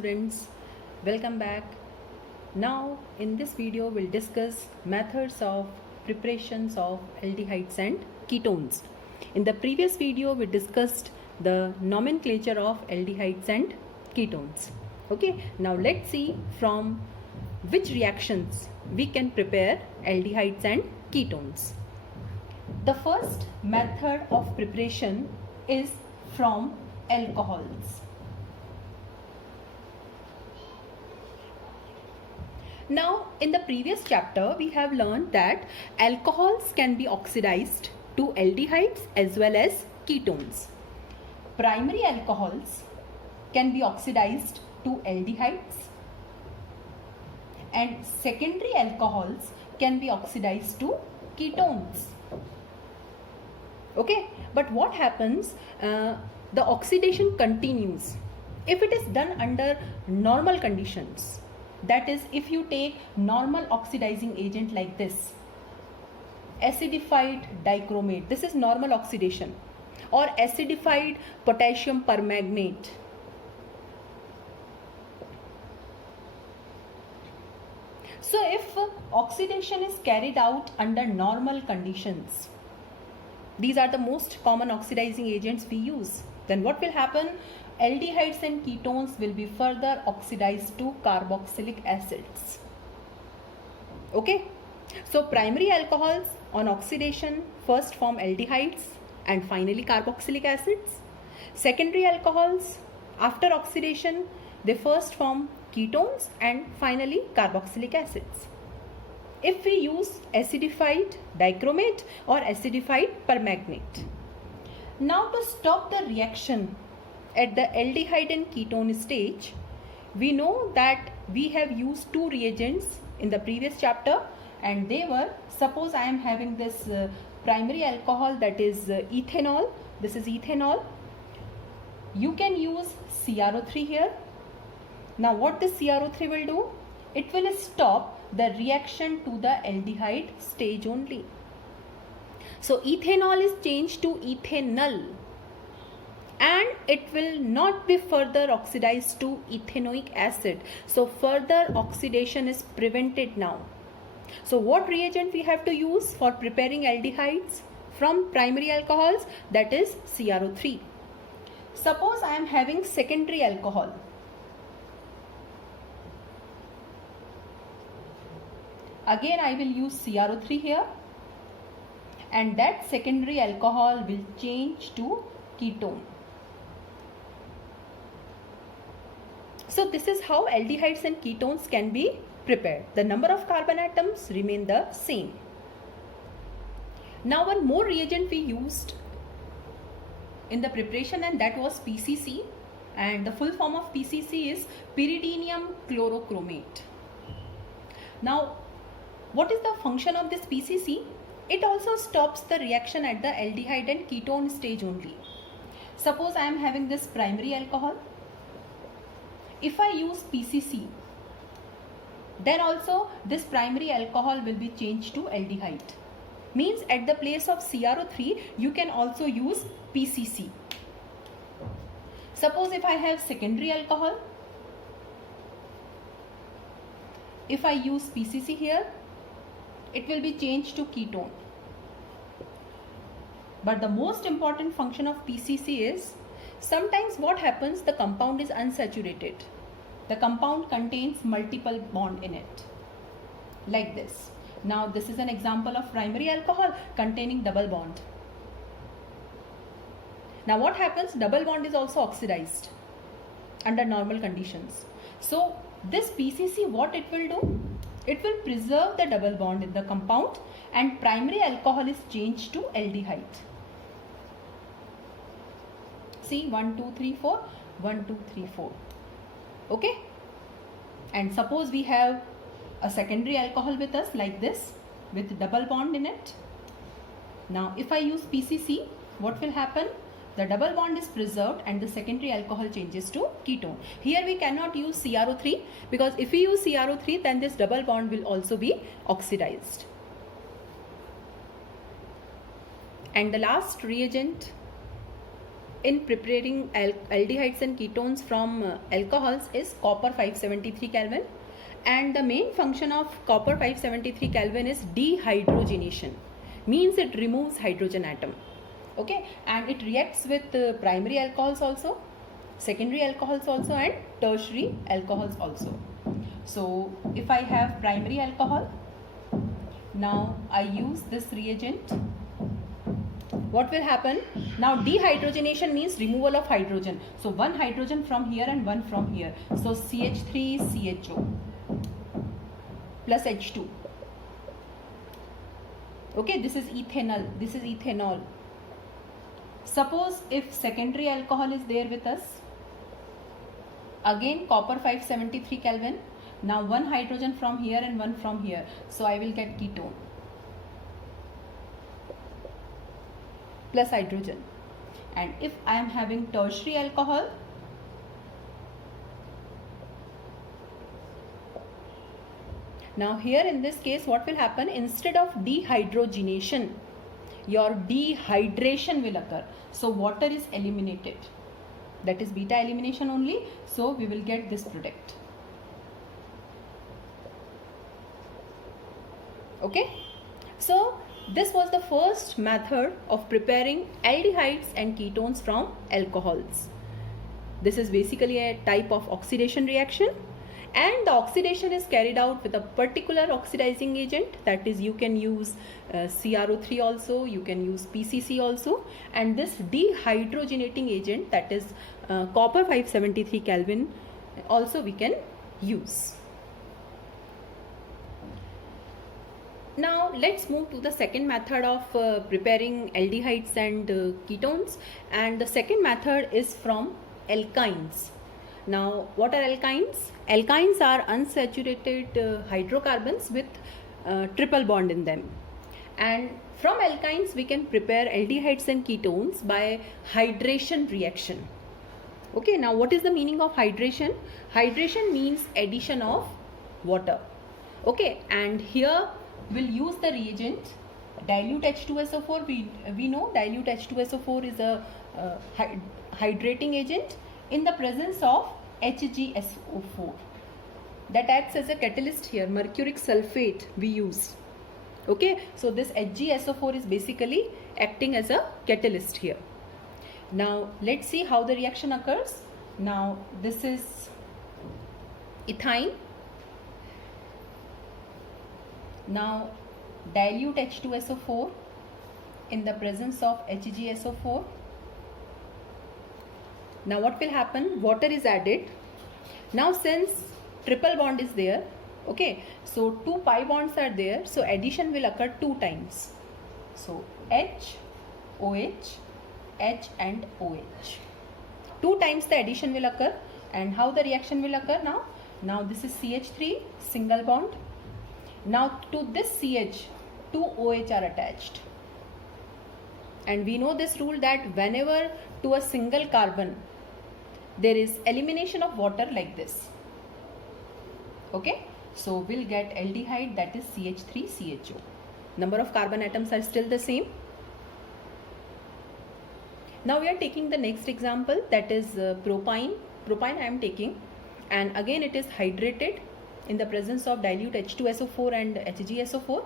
students, welcome back. Now in this video we'll discuss methods of preparations of aldehydes and ketones. In the previous video we discussed the nomenclature of aldehydes and ketones. Okay, now let's see from which reactions we can prepare aldehydes and ketones. The first method of preparation is from alcohols. Now in the previous chapter we have learned that alcohols can be oxidized to aldehydes as well as ketones. Primary alcohols can be oxidized to aldehydes and secondary alcohols can be oxidized to ketones. Okay, but what happens? The oxidation continues if it is done under normal conditions. That is, if you take normal oxidizing agent like this, acidified dichromate, this is normal oxidation, or acidified potassium permanganate. So if oxidation is carried out under normal conditions, these are the most common oxidizing agents we use, then what will happen? Aldehydes and ketones will be further oxidized to carboxylic acids. Okay, so primary alcohols on oxidation first form aldehydes and finally carboxylic acids. Secondary alcohols after oxidation they first form ketones and finally carboxylic acids. If we use acidified dichromate or acidified permanganate. Now to stop the reaction at the aldehyde and ketone stage, we know that we have used two reagents in the previous chapter, and they were, suppose I am having this primary alcohol, that is ethanol. This is ethanol. You can use CrO3 here. Now what this CrO3 will do? It will stop the reaction to the aldehyde stage only. So ethanol is changed to ethanol, and it will not be further oxidized to ethanoic acid. So further oxidation is prevented now. So what reagent we have to use for preparing aldehydes from primary alcohols? That is CrO3. Suppose I am having secondary alcohol. Again I will use CrO3 here, and that secondary alcohol will change to ketone. So this is how aldehydes and ketones can be prepared. The number of carbon atoms remain the same. Now one more reagent we used in the preparation, and that was PCC, and the full form of PCC is pyridinium chlorochromate. Now what is the function of this PCC? It also stops the reaction at the aldehyde and ketone stage only. Suppose I am having this primary alcohol. If I use PCC, then also this primary alcohol will be changed to aldehyde. Means at the place of CrO3, you can also use PCC. Suppose if I have secondary alcohol, if I use PCC here, it will be changed to ketone. But the most important function of PCC is, sometimes what happens, the compound is unsaturated. The compound contains multiple bond in it, like this. Now this is an example of primary alcohol containing double bond. Now what happens? Double bond is also oxidized under normal conditions. So this PCC, what it will do? It will preserve the double bond in the compound, and primary alcohol is changed to aldehyde. See, 1, 2, 3, 4, 1, 2, 3, 4. Okay, and suppose we have a secondary alcohol with us like this with double bond in it. Now if I use PCC, what will happen? The double bond is preserved and the secondary alcohol changes to ketone. Here we cannot use CrO3, because if we use CrO3 then this double bond will also be oxidized. And the last reagent in preparing aldehydes and ketones from alcohols is copper 573 Kelvin, and the main function of copper 573 Kelvin is dehydrogenation, means it removes hydrogen atom. Okay, and it reacts with primary alcohols also, secondary alcohols also, and tertiary alcohols also. So if I have primary alcohol, now I use this reagent. What will happen? Now dehydrogenation means removal of hydrogen. So one hydrogen from here and one from here. So CH3CHO plus H2. Okay, this is ethanol. This is ethanol. Suppose if secondary alcohol is there with us, again copper 573 Kelvin. Now one hydrogen from here and one from here. So I will get ketone plus hydrogen. And if I am having tertiary alcohol, now here in this case what will happen? Instead of dehydrogenation, your dehydration will occur. So water is eliminated. That is beta elimination only. So we will get this product. Okay. So this was the first method of preparing aldehydes and ketones from alcohols. This is basically a type of oxidation reaction, and the oxidation is carried out with a particular oxidizing agent. That is, you can use CrO3 also, you can use PCC also, and this dehydrogenating agent, that is copper 573 Kelvin, also we can use. Now let's move to the second method of preparing aldehydes and ketones, and the second method is from alkynes. Now what are alkynes? Alkynes are unsaturated hydrocarbons with triple bond in them, and from alkynes we can prepare aldehydes and ketones by hydration reaction. Okay, now what is the meaning of hydration? Hydration means addition of water. Okay, and here we'll use the reagent dilute H2SO4. We know dilute H2SO4 is a hydrating agent in the presence of HgSO4. That acts as a catalyst here. Mercuric sulfate we use. Okay, so this HgSO4 is basically acting as a catalyst here. Now let's see how the reaction occurs. Now this is ethyne. Now dilute H2SO4 in the presence of HgSO4. Now what will happen? Water is added. Now since triple bond is there, okay, so two pi bonds are there, so addition will occur two times. So H, OH, H and OH. Two times the addition will occur. And how the reaction will occur now? Now this is CH3 single bond. Now to this CH, two OH are attached. And we know this rule that whenever to a single carbon there is elimination of water like this. Okay, so we'll get aldehyde, that is CH3CHO. Number of carbon atoms are still the same. Now we are taking the next example, that is propine. Propine I am taking, and again it is hydrated in the presence of dilute H2SO4 and HgSO4.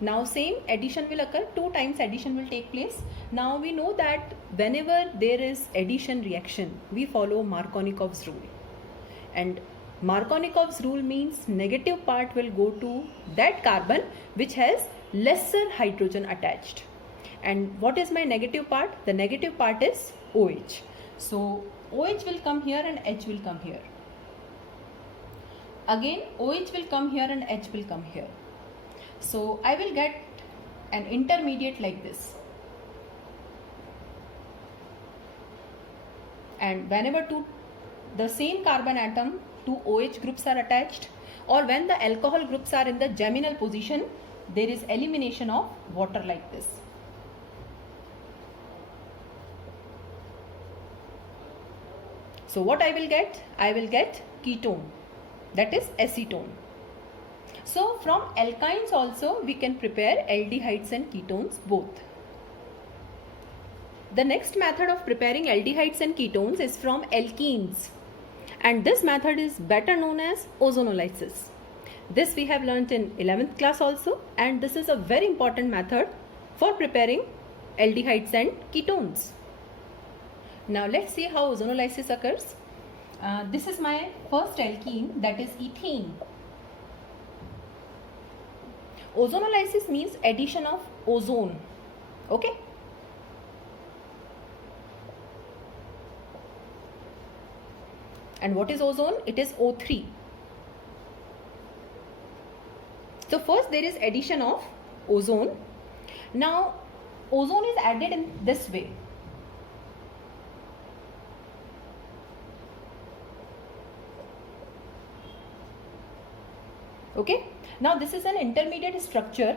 Now same addition will occur, two times addition will take place. Now we know that whenever there is addition reaction, we follow Markovnikov's rule. And Markovnikov's rule means negative part will go to that carbon which has lesser hydrogen attached. And what is my negative part? The negative part is OH. So OH will come here and H will come here. Again OH will come here and H will come here. So I will get an intermediate like this. And whenever to the same carbon atom, two OH groups are attached, or when the alcohol groups are in the geminal position, there is elimination of water like this. So what I will get? I will get ketone, that is acetone. So from alkynes also we can prepare aldehydes and ketones both. The next method of preparing aldehydes and ketones is from alkenes, and this method is better known as ozonolysis. This we have learnt in 11th class also, and this is a very important method for preparing aldehydes and ketones. Now let's see how ozonolysis occurs. This is my first alkene, that is ethene. Ozonolysis means addition of ozone. Okay. And what is ozone? It is O3. So first there is addition of ozone. Now ozone is added in this way. Okay. Now this is an intermediate structure.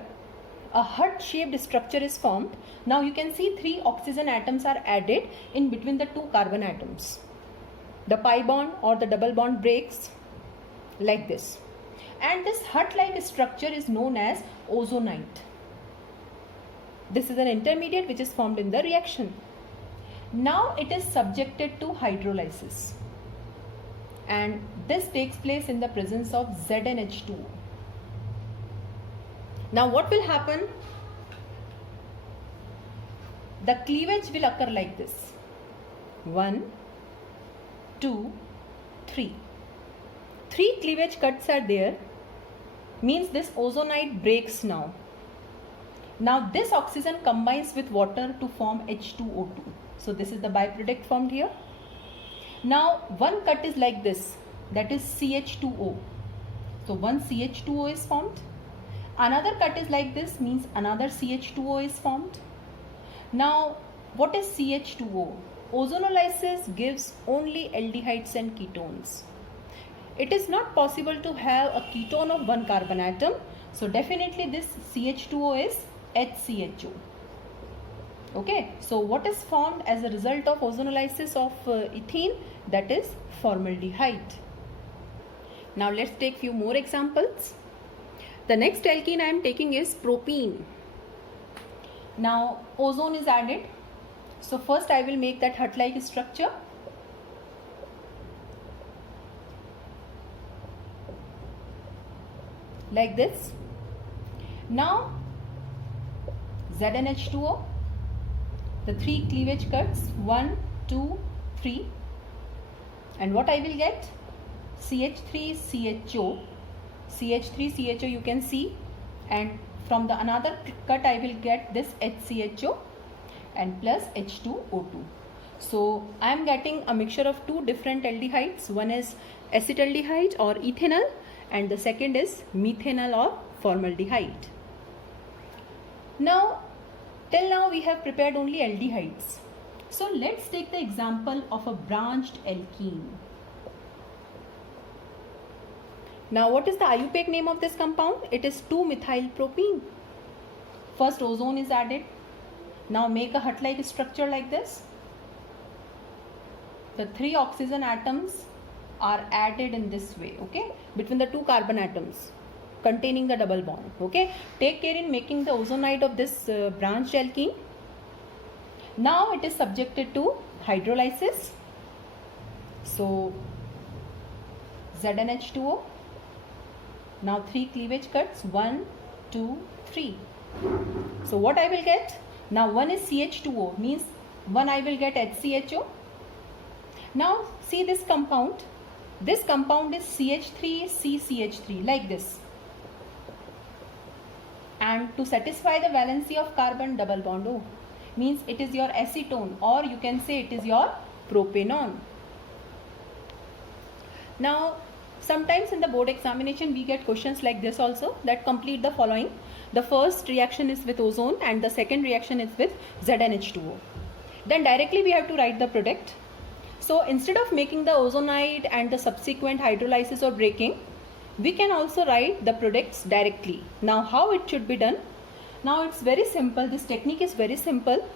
A heart-shaped structure is formed. Now you can see 3 oxygen atoms are added in between the 2 carbon atoms. The pi bond or the double bond breaks like this. And this heart-like structure is known as ozonite. This is an intermediate which is formed in the reaction. Now it is subjected to hydrolysis. And this takes place in the presence of ZnH2O. Now what will happen? The cleavage will occur like this. 1, 2, 3. 3 cleavage cuts are there. Means this ozonite breaks now. Now this oxygen combines with water to form H2O2. So this is the byproduct formed here. Now one cut is like this, that is CH2O. So one CH2O is formed. Another cut is like this, means another CH2O is formed. Now what is CH2O? Ozonolysis gives only aldehydes and ketones. It is not possible to have a ketone of 1 carbon atom. So definitely this CH2O is HCHO. Okay, so what is formed as a result of ozonolysis of ethene? That is formaldehyde. Now let's take few more examples. The next alkene I am taking is propene. Now ozone is added. So first I will make that hut-like structure. Like this. Now ZnH2O. The 3 cleavage cuts, 1, 2, 3. And what I will get? CH3CHO. CH3CHO you can see, and from the another cut I will get this HCHO and plus H2O2. So I am getting a mixture of 2 different aldehydes. One is acetaldehyde or ethanol, and the second is methanol or formaldehyde. Now till now we have prepared only aldehydes. So let's take the example of a branched alkene. Now what is the IUPAC name of this compound? It is 2-methylpropene. First ozone is added. Now make a hut-like structure like this. The 3 oxygen atoms are added in this way, okay, between the 2 carbon atoms containing the double bond. Okay, take care in making the ozonide of this branched alkene. Now it is subjected to hydrolysis. So ZnH2O. Now 3 cleavage cuts, 1, 2, 3. So what I will get? Now one is CH2O, means one I will get HCHO. Now see this compound. This compound is CH3CCH3 like this. And to satisfy the valency of carbon, double bond O, means it is your acetone, or you can say it is your propanone. Now sometimes in the board examination we get questions like this also, that complete the following. The first reaction is with ozone and the second reaction is with ZnH2O. Then directly we have to write the product. So instead of making the ozonide and the subsequent hydrolysis or breaking, we can also write the products directly. Now how it should be done? Now it's very simple. This technique is very simple.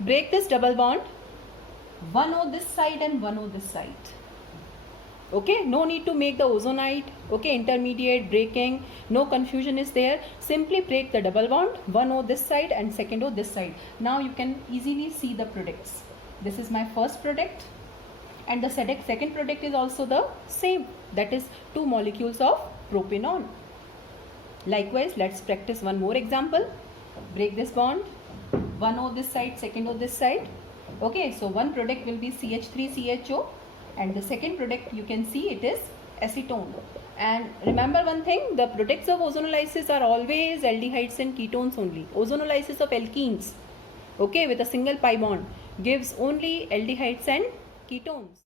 Break this double bond, 1O this side and 1O this side. Okay, no need to make the ozonide, okay, intermediate breaking, no confusion is there. Simply break the double bond, one O this side and second O this side. Now you can easily see the products. This is my first product, and the second product is also the same, that is 2 molecules of propanol. Likewise, let's practice one more example. Break this bond, one O this side, second O this side. Okay, so one product will be CH3CHO, and the second product you can see it is acetone. And remember one thing, the products of ozonolysis are always aldehydes and ketones only. Ozonolysis of alkenes, okay, with a single pi bond gives only aldehydes and ketones.